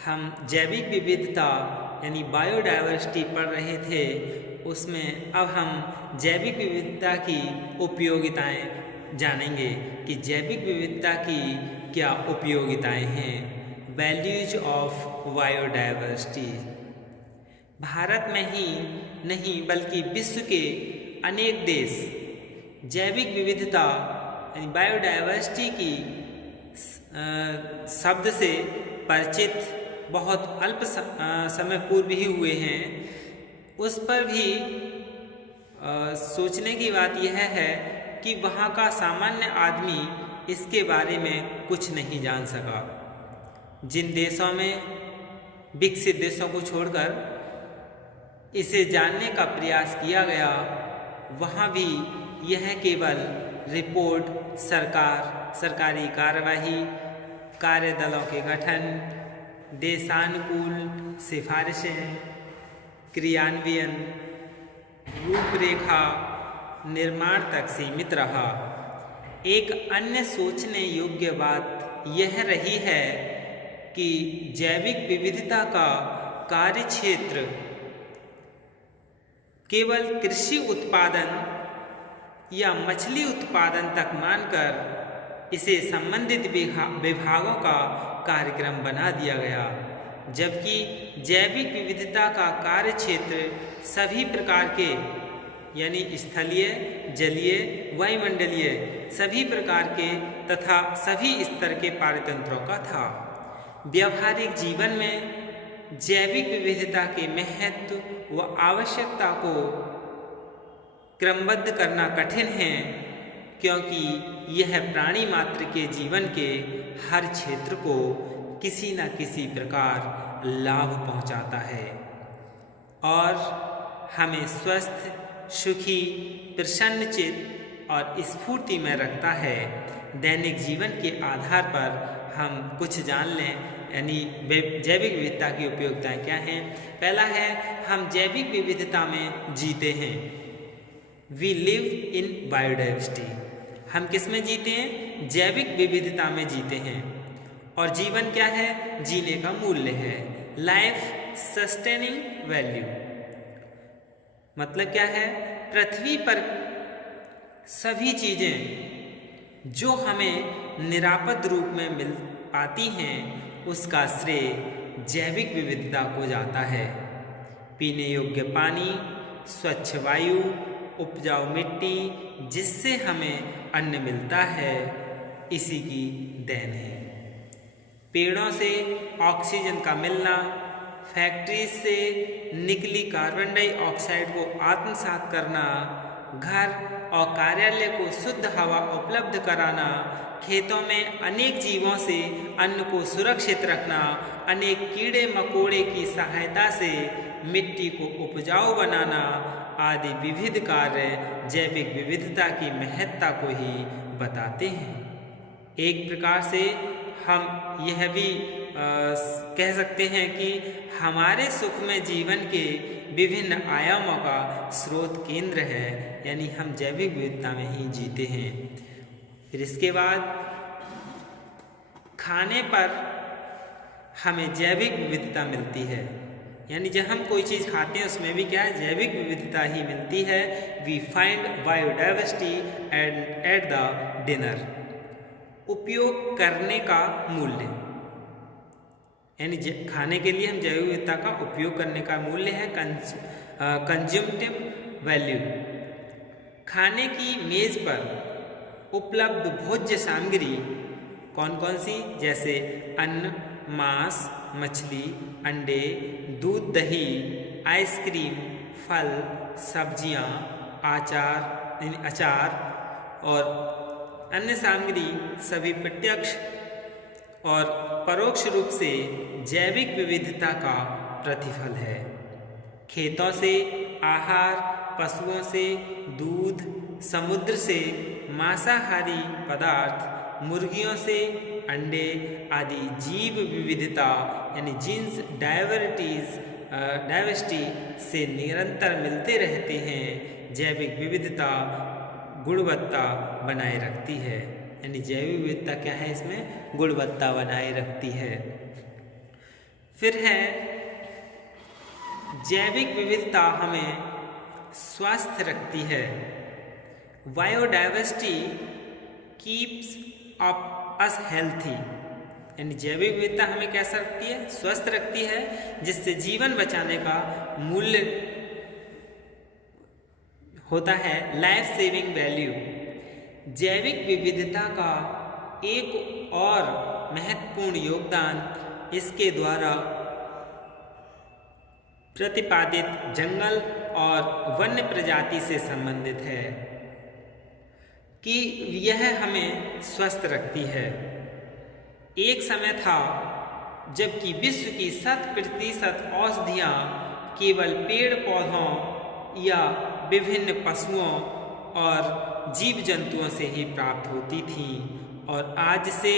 हम जैविक विविधता यानी बायोडायवर्सिटी पढ़ रहे थे, उसमें अब हम जैविक विविधता की उपयोगिताएं जानेंगे कि जैविक विविधता की क्या उपयोगिताएं हैं। Values of biodiversity. भारत में ही नहीं बल्कि विश्व के अनेक देश जैविक विविधता यानी बायोडायवर्सिटी की शब्द से परिचित बहुत अल्प समय पूर्व ही हुए हैं। उस पर भी सोचने की बात यह है कि वहाँ का सामान्य आदमी इसके बारे में कुछ नहीं जान सका। जिन देशों में विकसित देशों को छोड़कर इसे जानने का प्रयास किया गया, वहाँ भी यह केवल रिपोर्ट, सरकारी कार्यवाही, कार्यदलों के गठन, देशानुकूल सिफारिशें, क्रियान्वयन, रूपरेखा निर्माण तक सीमित रहा। एक अन्य सोचने योग्य बात यह रही है कि जैविक विविधता का कार्यक्षेत्र केवल कृषि उत्पादन या मछली उत्पादन तक मानकर इसे संबंधित विभागों का कार्यक्रम बना दिया गया, जबकि जैविक विविधता का कार्यक्षेत्र सभी प्रकार के यानी स्थलीय, जलीय, वायुमंडलीय सभी प्रकार के तथा सभी स्तर के पारितंत्रों का था। व्यावहारिक जीवन में जैविक विविधता के महत्व व आवश्यकता को क्रमबद्ध करना कठिन है, क्योंकि यह प्राणी मात्र के जीवन के हर क्षेत्र को किसी न किसी प्रकार लाभ पहुंचाता है और हमें स्वस्थ, सुखी, प्रसन्नचित्त और स्फूर्ति में रखता है। दैनिक जीवन के आधार पर हम कुछ जान लें, यानी जैविक विविधता की उपयोगिताएं क्या हैं। पहला है, हम जैविक विविधता में जीते हैं। We live in biodiversity. हम किस में जीते हैं? जैविक विविधता में जीते हैं। और जीवन क्या है? जीने का मूल्य है। लाइफ सस्टेनिंग वैल्यू मतलब क्या है? पृथ्वी पर सभी चीज़ें जो हमें निरापद रूप में मिल पाती हैं, उसका श्रेय जैविक विविधता को जाता है। पीने योग्य पानी, स्वच्छ वायु, उपजाऊ मिट्टी, जिससे हमें अन्न मिलता है, इसी की देन है। पेड़ों से ऑक्सीजन का मिलना, फैक्ट्री से निकली कार्बन डाइऑक्साइड को आत्मसात करना, घर और कार्यालय को शुद्ध हवा उपलब्ध कराना, खेतों में अनेक जीवों से अन्न को सुरक्षित रखना, अनेक कीड़े मकोड़े की सहायता से मिट्टी को उपजाऊ बनाना आदि विविध कार्य जैविक विविधता की महत्ता को ही बताते हैं। एक प्रकार से हम यह भी कह सकते हैं कि हमारे सुखमय जीवन के विभिन्न आयामों का स्रोत केंद्र है, यानी हम जैविक विविधता में ही जीते हैं। फिर इसके बाद खाने पर हमें जैविक विविधता मिलती है, यानी जब हम कोई चीज़ खाते हैं उसमें भी क्या है? जैविक विविधता ही मिलती है। We find biodiversity at the dinner. उपयोग करने का मूल्य, यानी खाने के लिए हम जैविक विविधता का उपयोग करने का मूल्य है कंज्यूमटिव वैल्यू। खाने की मेज पर उपलब्ध भोज्य सामग्री कौन कौन सी? जैसे अन्न, मांस, मछली, अंडे, दूध, दही, आइसक्रीम, फल, सब्जियां, अचार और अन्य सामग्री सभी प्रत्यक्ष और परोक्ष रूप से जैविक विविधता का प्रतिफल है। खेतों से आहार, पशुओं से दूध, समुद्र से मांसाहारी पदार्थ, मुर्गियों से अंडे आदि जीव विविधता यानी जीन्स डाइवर्सिटी से निरंतर मिलते रहते हैं। जैविक विविधता गुणवत्ता बनाए रखती है, यानी जैविक विविधता क्या है? इसमें गुणवत्ता बनाए रखती है। फिर है जैविक विविधता हमें स्वस्थ रखती है। बायोडाइवर्सिटी कीप्स अप अस हेल्थी, यानी जैविक विविधता हमें कैसा रखती है? स्वस्थ रखती है, जिससे जीवन बचाने का मूल्य होता है लाइफ सेविंग वैल्यू। जैविक विविधता का एक और महत्वपूर्ण योगदान इसके द्वारा प्रतिपादित जंगल और वन्य प्रजाति से संबंधित है कि यह हमें स्वस्थ रखती है। एक समय था जबकि विश्व की 60% औषधियाँ केवल पेड़ पौधों या विभिन्न पशुओं और जीव जंतुओं से ही प्राप्त होती थीं, और आज से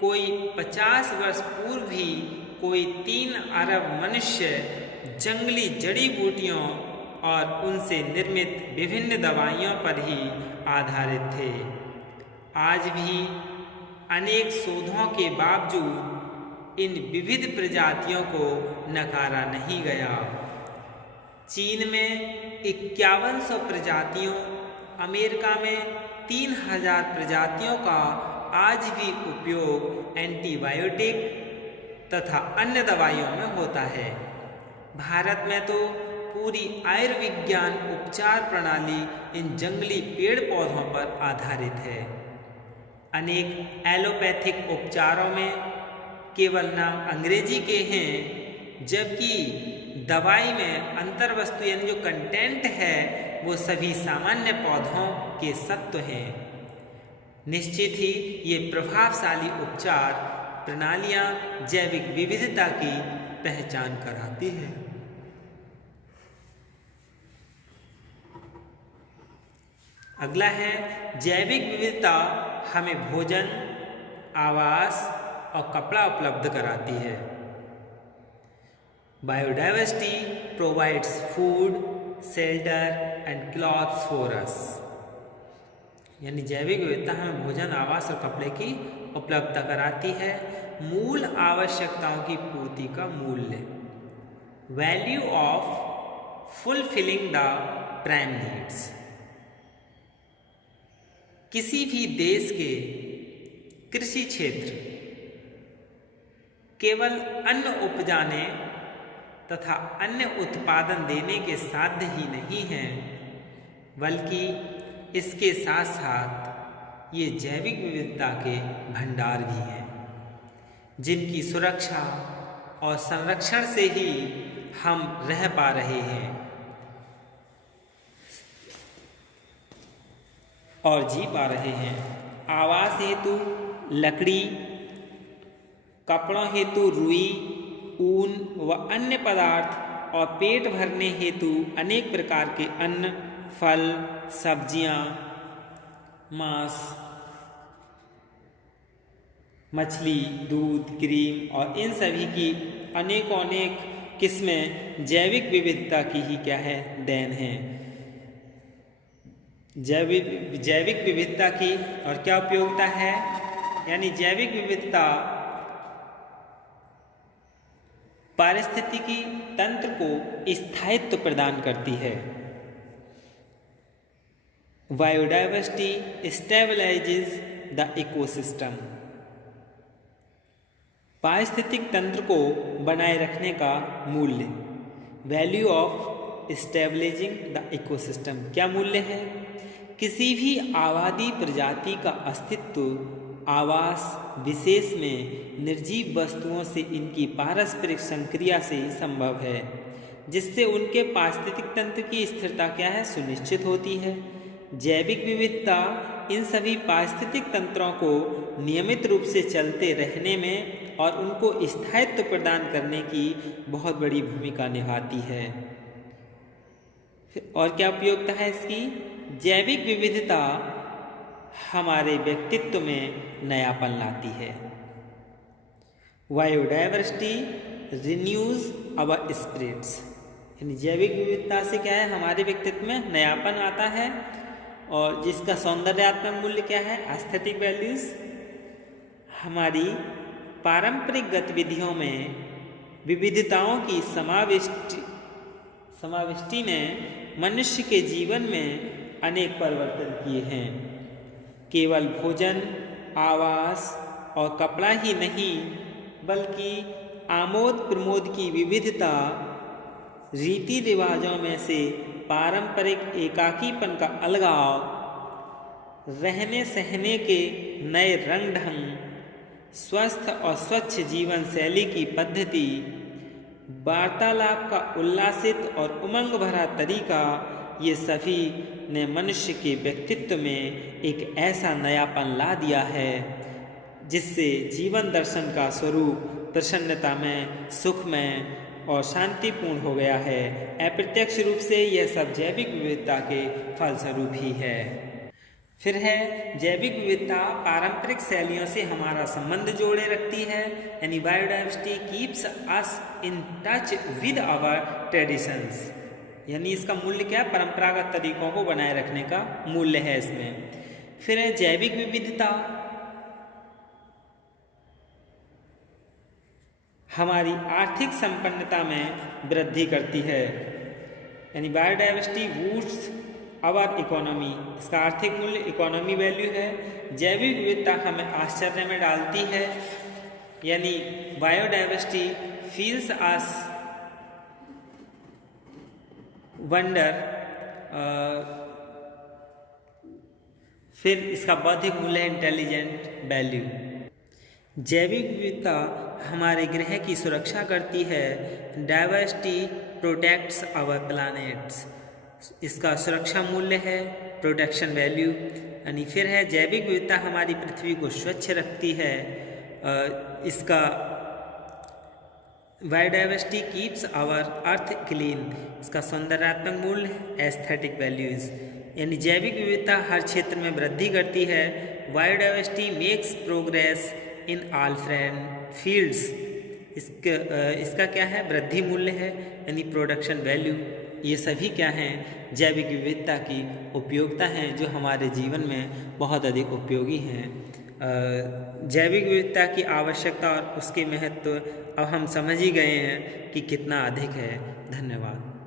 कोई 50 वर्ष पूर्व भी कोई 3 अरब मनुष्य जंगली जड़ी बूटियों और उनसे निर्मित विभिन्न दवाइयों पर ही आधारित थे। आज भी अनेक शोधों के बावजूद इन विविध प्रजातियों को नकारा नहीं गया। चीन में 5100 प्रजातियों, अमेरिका में 3000 प्रजातियों का आज भी उपयोग एंटीबायोटिक तथा अन्य दवाइयों में होता है। भारत में तो पूरी आयुर्विज्ञान उपचार प्रणाली इन जंगली पेड़ पौधों पर आधारित है। अनेक एलोपैथिक उपचारों में केवल नाम अंग्रेजी के हैं, जबकि दवाई में अंतर्वस्तु यानी जो कंटेंट है वो सभी सामान्य पौधों के सत्व हैं। निश्चित ही ये प्रभावशाली उपचार प्रणालियाँ जैविक विविधता की पहचान कराती हैं। अगला है जैविक विविधता हमें भोजन, आवास और कपड़ा उपलब्ध कराती है। Biodiversity provides food, shelter and clothes for us, यानी जैविक विविधता हमें भोजन, आवास और कपड़े की उपलब्धता कराती है। मूल आवश्यकताओं की पूर्ति का मूल्य, value of fulfilling the prime needs. किसी भी देश के कृषि क्षेत्र केवल अन्न उपजाने तथा अन्य उत्पादन देने के साध्य ही नहीं हैं, बल्कि इसके साथ साथ ये जैविक विविधता के भंडार भी हैं, जिनकी सुरक्षा और संरक्षण से ही हम रह पा रहे हैं और जी पा रहे हैं। आवास हेतु लकड़ी, कपड़ों हेतु रुई, ऊन व अन्य पदार्थ और पेट भरने हेतु अनेक प्रकार के अन्न, फल, सब्जियां, मांस, मछली, दूध, क्रीम और इन सभी की अनेक किस्में जैविक विविधता की ही क्या है? देन है। जैविक विविधता की और क्या उपयोगिता है? यानी जैविक विविधता पारिस्थितिकी तंत्र को स्थायित्व प्रदान करती है। बायोडाइवर्सिटी स्टेबलाइजेज द इकोसिस्टम, पारिस्थितिक तंत्र को बनाए रखने का मूल्य, value of stabilising the ecosystem, क्या मूल्य है? किसी भी आबादी प्रजाति का अस्तित्व आवास विशेष में निर्जीव वस्तुओं से इनकी पारस्परिक संक्रिया से ही संभव है, जिससे उनके पारिस्थितिक तंत्र की स्थिरता क्या है? सुनिश्चित होती है। जैविक विविधता इन सभी पारिस्थितिक तंत्रों को नियमित रूप से चलते रहने में और उनको स्थायित्व प्रदान करने की बहुत बड़ी भूमिका निभाती है। और क्या उपयोगिता है इसकी? जैविक विविधता हमारे व्यक्तित्व में नयापन लाती है। बायोडाइवर्सिटी रिन्यूज आवर स्पिरिट्स, यानी जैविक विविधता से क्या है? हमारे व्यक्तित्व में नयापन आता है और जिसका सौंदर्यात्मक मूल्य क्या है? Aesthetic values. हमारी पारंपरिक गतिविधियों में विविधताओं की समाविष्टि ने मनुष्य के जीवन में अनेक परिवर्तन किए हैं। केवल भोजन, आवास और कपड़ा ही नहीं, बल्कि आमोद प्रमोद की विविधता, रीति रिवाजों में से पारंपरिक एकाकीपन का अलगाव, रहने सहने के नए रंग ढंग, स्वस्थ और स्वच्छ जीवन शैली की पद्धति, वार्तालाप का उल्लासित और उमंग भरा तरीका, ये सभी ने मनुष्य के व्यक्तित्व में एक ऐसा नयापन ला दिया है जिससे जीवन दर्शन का स्वरूप प्रसन्नता में, सुख में और शांतिपूर्ण हो गया है। अप्रत्यक्ष रूप से यह सब जैविक विविधता के फलस्वरूप ही है। फिर है जैविक विविधता पारंपरिक शैलियों से हमारा संबंध जोड़े रखती है, यानी biodiversity keeps us in touch with our traditions, यानी इसका मूल्य क्या है? परंपरागत तरीकों को बनाए रखने का मूल्य है इसमें। फिर है जैविक विविधता हमारी आर्थिक संपन्नता में वृद्धि करती है, यानी बायोडाइवर्सिटी बूस्ट्स आवर इकोनॉमी, इसका आर्थिक मूल्य इकोनॉमी वैल्यू है। जैविक विविधता हमें आश्चर्य में डालती है, यानी बायोडाइवर्सिटी फील्स अस वंडर। फिर इसका बौद्धिक मूल्य है इंटेलिजेंट वैल्यू। जैविक विविधता हमारे ग्रह की सुरक्षा करती है, डाइवर्सिटी प्रोटेक्ट्स आवर प्लैनेट्स, इसका सुरक्षा मूल्य है प्रोटेक्शन वैल्यू। यानी फिर है जैविक विविधता हमारी पृथ्वी को स्वच्छ रखती है, इसका biodiversity keeps our earth clean, इसका सौंदर्यात्मक मूल्य एस्थेटिक वैल्यूज। यानी जैविक विविधता हर क्षेत्र में वृद्धि करती है, biodiversity makes progress in all fields, इसका क्या है? वृद्धि मूल्य है, यानी प्रोडक्शन वैल्यू। ये सभी क्या हैं? जैविक विविधता की उपयोगिता हैं जो हमारे जीवन में बहुत अधिक उपयोगी हैं। जैविक विविधता की आवश्यकता और उसके महत्व अब हम समझ ही गए हैं कि कितना अधिक है। धन्यवाद।